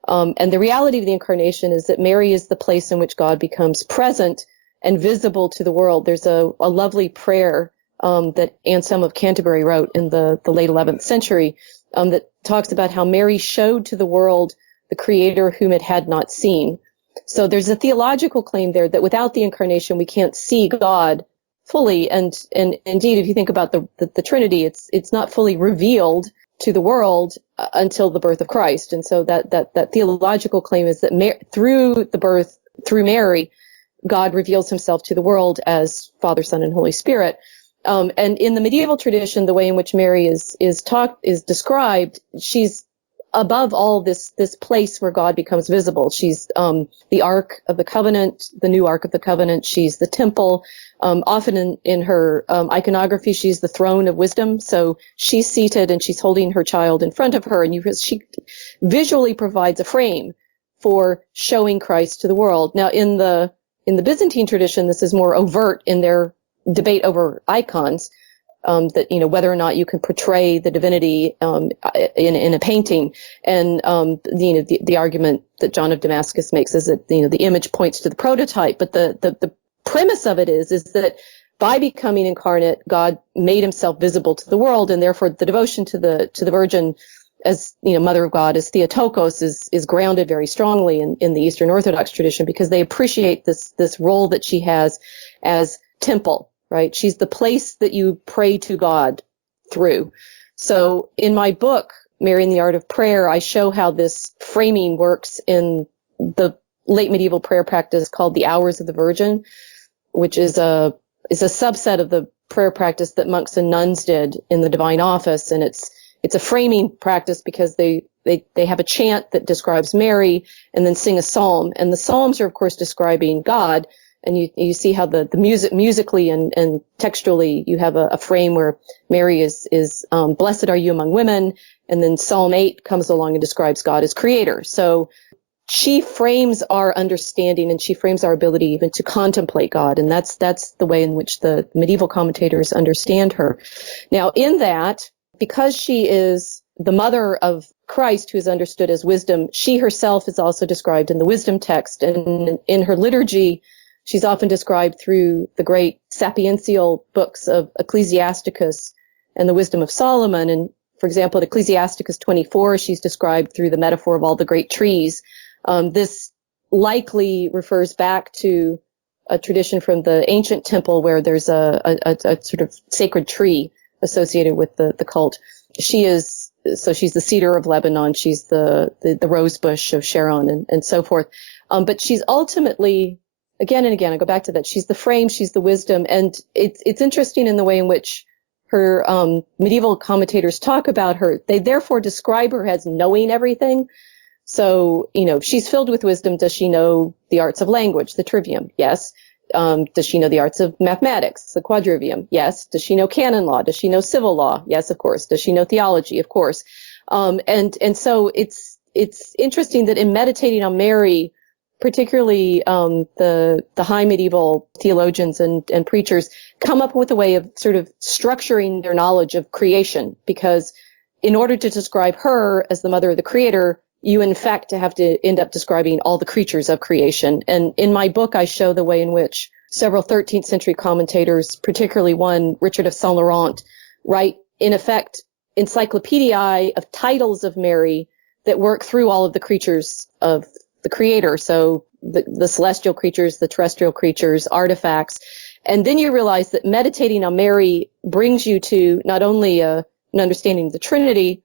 And the reality of the incarnation is that Mary is the place in which God becomes present and visible to the world. There's a lovely prayer that Anselm of Canterbury wrote in the late 11th century that talks about how Mary showed to the world the Creator whom it had not seen. So there's a theological claim there that without the incarnation, we can't see God fully. And indeed, if you think about the Trinity, it's not fully revealed to the world until the birth of Christ. And so that theological claim is that through the birth, through Mary, God reveals himself to the world as Father, Son, and Holy Spirit. And in the medieval tradition, the way in which Mary is described, she's above all this place where God becomes visible. She's the Ark of the Covenant, the new Ark of the Covenant. She's the temple. Often in her iconography, she's the throne of wisdom. So she's seated and she's holding her child in front of her, and she visually provides a frame for showing Christ to the world. Now, in the Byzantine tradition, this is more overt in their debate over icons. That whether or not you can portray the divinity in a painting, and the argument that John of Damascus makes is that the image points to the prototype, but the premise of it is that by becoming incarnate, God made himself visible to the world, and therefore the devotion to the Virgin as Mother of God, as Theotokos, is grounded very strongly in the Eastern Orthodox tradition, because they appreciate this role that she has as temple. Right? She's the place that you pray to God through. So in my book, Mary and the Art of Prayer, I show how this framing works in the late medieval prayer practice called the Hours of the Virgin, which is a subset of the prayer practice that monks and nuns did in the divine office. And it's a framing practice because they have a chant that describes Mary and then sing a psalm. And the psalms are, of course, describing God. And you see how the music, musically and textually, you have a frame where Mary is blessed are you among women, and then Psalm 8 comes along and describes God as creator. So she frames our understanding, and she frames our ability even to contemplate God, and that's the way in which the medieval commentators understand her. Now, in that, because she is the mother of Christ, who is understood as wisdom, she herself is also described in the wisdom text, and in her liturgy, she's often described through the great sapiential books of Ecclesiasticus and the Wisdom of Solomon. And for example, in Ecclesiasticus 24, she's described through the metaphor of all the great trees. This likely refers back to a tradition from the ancient temple where there's a sort of sacred tree associated with the cult. She's the cedar of Lebanon. She's the rose bush of Sharon and so forth. But she's ultimately, again and again, I go back to that. She's the frame, she's the wisdom. And it's interesting in the way in which her medieval commentators talk about her. They therefore describe her as knowing everything. So, she's filled with wisdom. Does she know the arts of language, the trivium? Yes. Does she know the arts of mathematics, the quadrivium? Yes. Does she know canon law? Does she know civil law? Yes, of course. Does she know theology? Of course. And so it's interesting that in meditating on Mary, particularly the high medieval theologians and preachers come up with a way of sort of structuring their knowledge of creation, because in order to describe her as the mother of the creator, you in fact have to end up describing all the creatures of creation. And in my book, I show the way in which several 13th century commentators, particularly one, Richard of Saint Laurent, write, in effect, encyclopediae of titles of Mary that work through all of the creatures of the creator. So the celestial creatures, the terrestrial creatures, artifacts. And then you realize that meditating on Mary brings you to not only an understanding of the Trinity,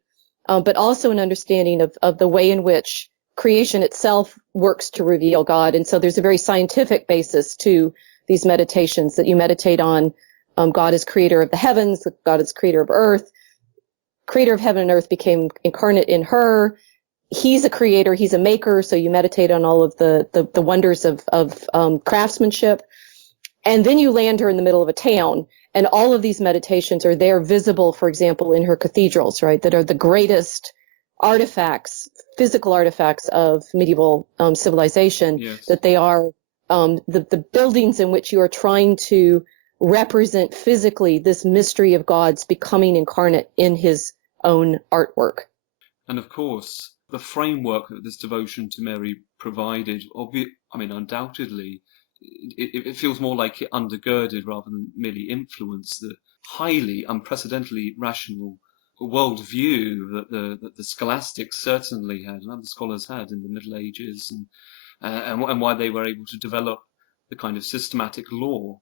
but also an understanding of the way in which creation itself works to reveal God. And so there's a very scientific basis to these meditations, that you meditate on God as creator of the heavens, God as creator of earth. Creator of heaven and earth became incarnate in her. He's a creator, he's a maker, so you meditate on all of the wonders of craftsmanship. And then you land her in the middle of a town, and all of these meditations are there visible, for example, in her cathedrals, right, that are the greatest artifacts, physical artifacts of medieval civilization. Yes. That they are the buildings in which you are trying to represent physically this mystery of God's becoming incarnate in his own artwork. And of course, the framework that this devotion to Mary provided, undoubtedly, it feels more like it undergirded rather than merely influenced the highly, unprecedentedly rational worldview that the scholastics certainly had, and other scholars had in the Middle Ages, and why they were able to develop the kind of systematic law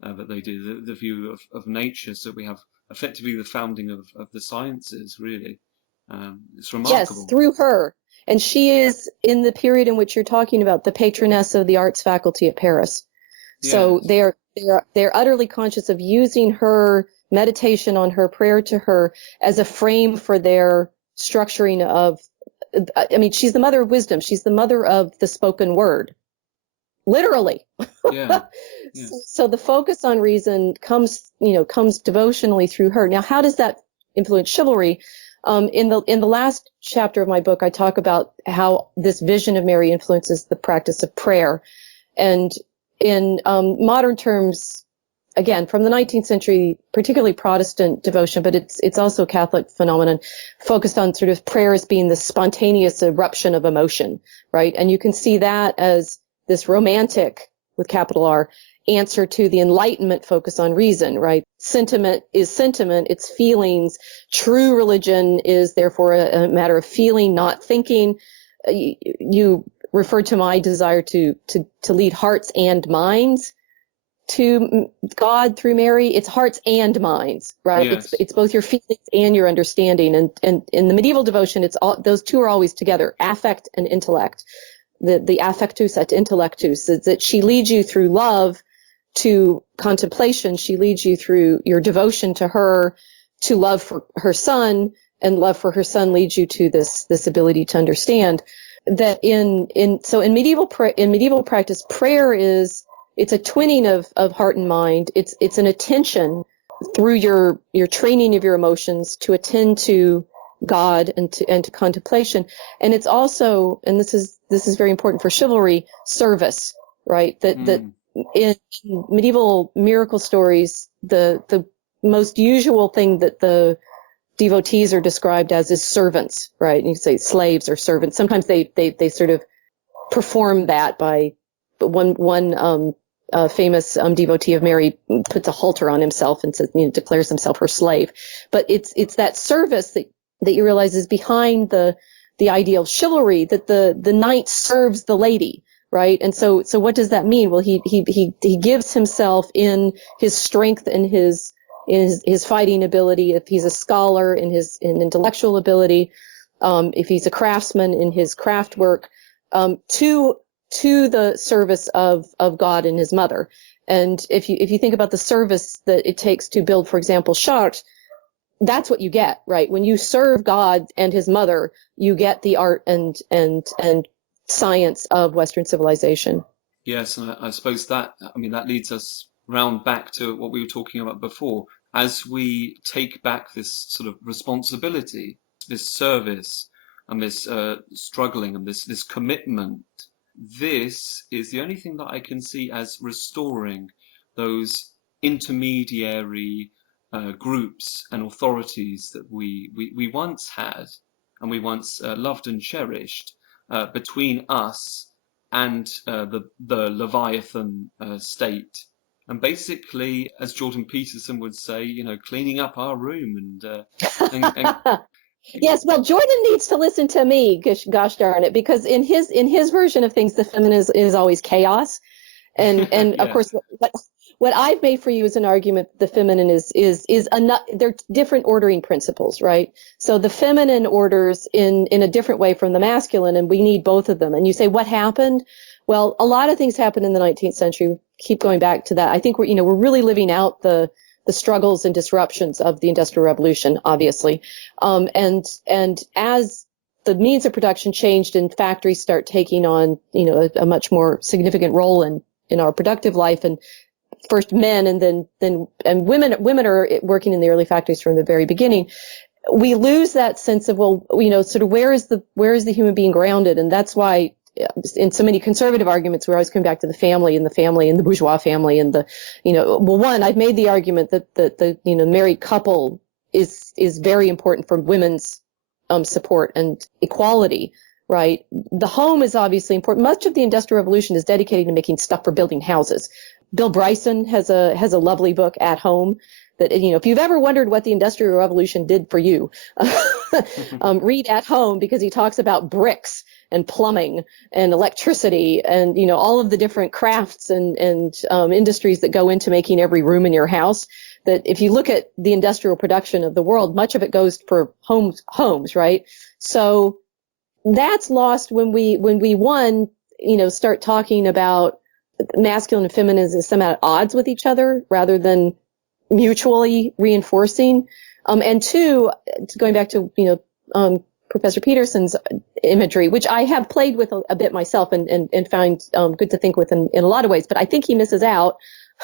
that they do, the view of nature. So we have effectively the founding of the sciences, really. It's remarkable. Yes, through her. And she is, in the period in which you're talking about, the patroness of the arts faculty at Paris. So Yes. they're utterly conscious of using her meditation on her, prayer to her, as a frame for their structuring of, I mean, she's the mother of wisdom. She's the mother of the spoken word, literally. Yeah. Yes. So the focus on reason comes devotionally through her. Now, how does that influence chivalry? In the last chapter of my book, I talk about how this vision of Mary influences the practice of prayer. And in modern terms, again, from the 19th century, particularly Protestant devotion, but it's also a Catholic phenomenon, focused on sort of prayer as being the spontaneous eruption of emotion, right? And you can see that as this romantic, with capital R, answer to the Enlightenment focus on reason, right? Sentiment is sentiment, it's feelings. True religion is therefore a matter of feeling, not thinking. You referred to my desire to lead hearts and minds to God through Mary. It's hearts and minds, right? Yes. It's both your feelings and your understanding. And in the medieval devotion, it's all, those two are always together, affect and intellect. The affectus et intellectus is that she leads you through love to contemplation. She leads you through your devotion to her, to love for her son, and love for her son leads you to this ability to understand. That in medieval practice, prayer it's a twinning of heart and mind. It's an attention through your training of your emotions to attend to God and to contemplation. And it's also, and this is very important for chivalry, service, right? That in medieval miracle stories, the most usual thing that the devotees are described as is servants, right? And you say slaves or servants. Sometimes they sort of perform that by one famous devotee of Mary puts a halter on himself and says, declares himself her slave. But it's that service that you realize is behind the ideal of chivalry, that the knight serves the lady, right? And so what does that mean? Well, he gives himself in his strength and his fighting ability. If he's a scholar, in his intellectual ability, if he's a craftsman, in his craft work, to the service of God and his mother. And if you think about the service that it takes to build, for example, Chartres, that's what you get, right? When you serve God and his mother, you get the art and science of Western civilization. Yes, and I suppose that leads us round back to what we were talking about before. As we take back this sort of responsibility, this service, and this struggling, and this commitment, this is the only thing that I can see as restoring those intermediary groups and authorities that we once had, and we once loved and cherished, between us and the Leviathan state. And basically, as Jordan Peterson would say, cleaning up our room and Yes, well, Jordan needs to listen to me, gosh darn it, because in his version of things, the feminine is always chaos, and yes. Of course, what I've made for you is an argument that the feminine is they're different ordering principles, right? So the feminine orders in a different way from the masculine, and we need both of them. And you say, what happened? Well, a lot of things happened in the 19th century. We keep going back to that. I think we're really living out the struggles and disruptions of the Industrial Revolution, obviously. And as the means of production changed and factories start taking on, a much more significant role in our productive life, and first men and then women are working in the early factories from the very beginning, we lose that sense of, sort of where is the human being grounded? And that's why in so many conservative arguments, we're always coming back to the family and the bourgeois family and I've made the argument that the married couple is very important for women's support and equality, right? The home is obviously important. Much of the Industrial Revolution is dedicated to making stuff for building houses. Bill Bryson has a lovely book, At Home, that, if you've ever wondered what the Industrial Revolution did for you, read at home, because he talks about bricks and plumbing and electricity and, all of the different crafts and industries that go into making every room in your house. That if you look at the industrial production of the world, much of it goes for homes, right? So that's lost when we start talking about masculine and feminine as somehow at odds with each other rather than mutually reinforcing. And two, going back to Professor Peterson's imagery, which I have played with a bit myself and find good to think with in a lot of ways, but I think he misses out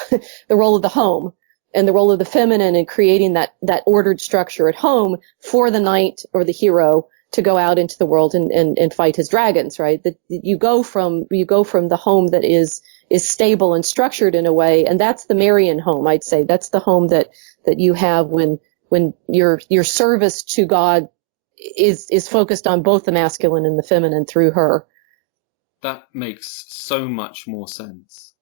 the role of the home and the role of the feminine in creating that ordered structure at home for the knight or the hero to go out into the world and fight his dragons, right? That you go from the home that is stable and structured in a way, and that's the Marian home, I'd say. That's the home that you have when your service to God is focused on both the masculine and the feminine through her. That makes so much more sense.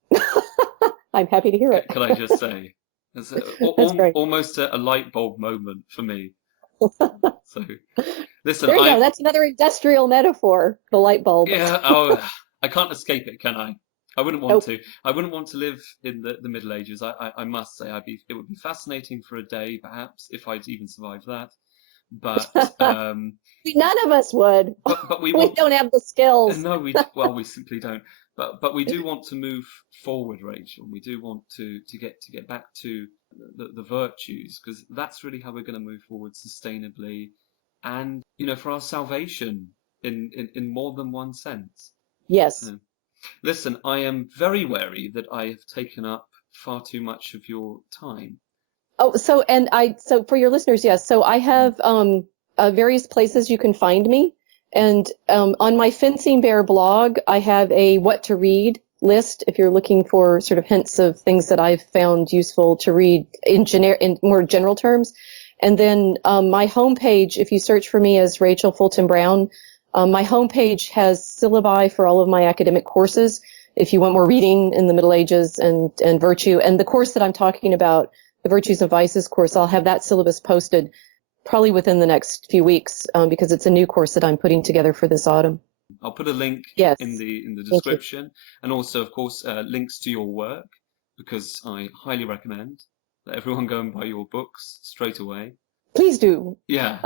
I'm happy to hear it. Could I just say? It's almost a light bulb moment for me. So, listen, there you go. That's another industrial metaphor, the light bulb. Yeah, I can't escape it, can I? I wouldn't want to. I wouldn't want to live in the Middle Ages. I must say, it would be fascinating for a day, perhaps, if I'd even survive that. But none of us would. But we don't have the skills. No, we simply don't. But we do want to move forward, Rachel. We do want to get back to the virtues, because that's really how we're going to move forward sustainably, and for our salvation in more than one sense. Yes. Listen, I am very wary that I have taken up far too much of your time. Oh, so for your listeners, yes. So I have various places you can find me. And on my Fencing Bear blog, I have a what to read list if you're looking for sort of hints of things that I've found useful to read in more general terms. And then my homepage, if you search for me as Rachel Fulton Brown, my homepage has syllabi for all of my academic courses. If you want more reading in the Middle Ages and virtue, and the course that I'm talking about, the Virtues and Vices course, I'll have that syllabus posted probably within the next few weeks, because it's a new course that I'm putting together for this autumn. I'll put a link in the description, and also, of course, links to your work, because I highly recommend that everyone go and buy your books straight away. Please do. Yeah.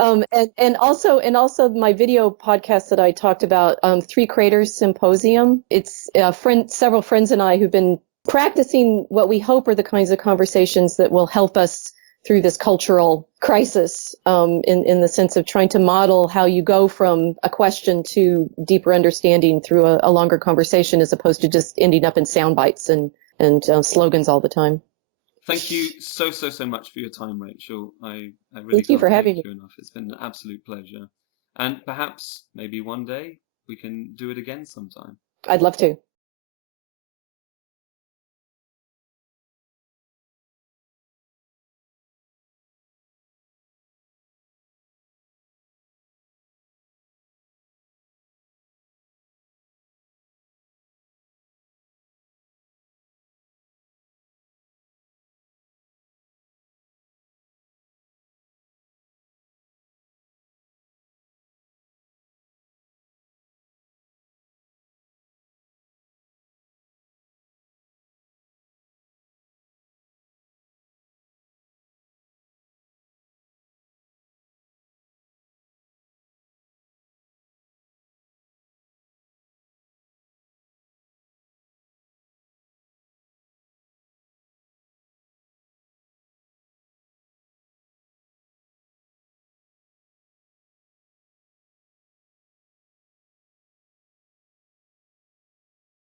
And also my video podcast that I talked about, Three Craters Symposium. It's several friends and I who've been practicing what we hope are the kinds of conversations that will help us through this cultural crisis, in the sense of trying to model how you go from a question to deeper understanding through a longer conversation, as opposed to just ending up in sound bites and slogans all the time. Thank you so much for your time, Rachel. I really Thank you for having me. Enough. It's been an absolute pleasure. And perhaps maybe one day we can do it again sometime. I'd love to.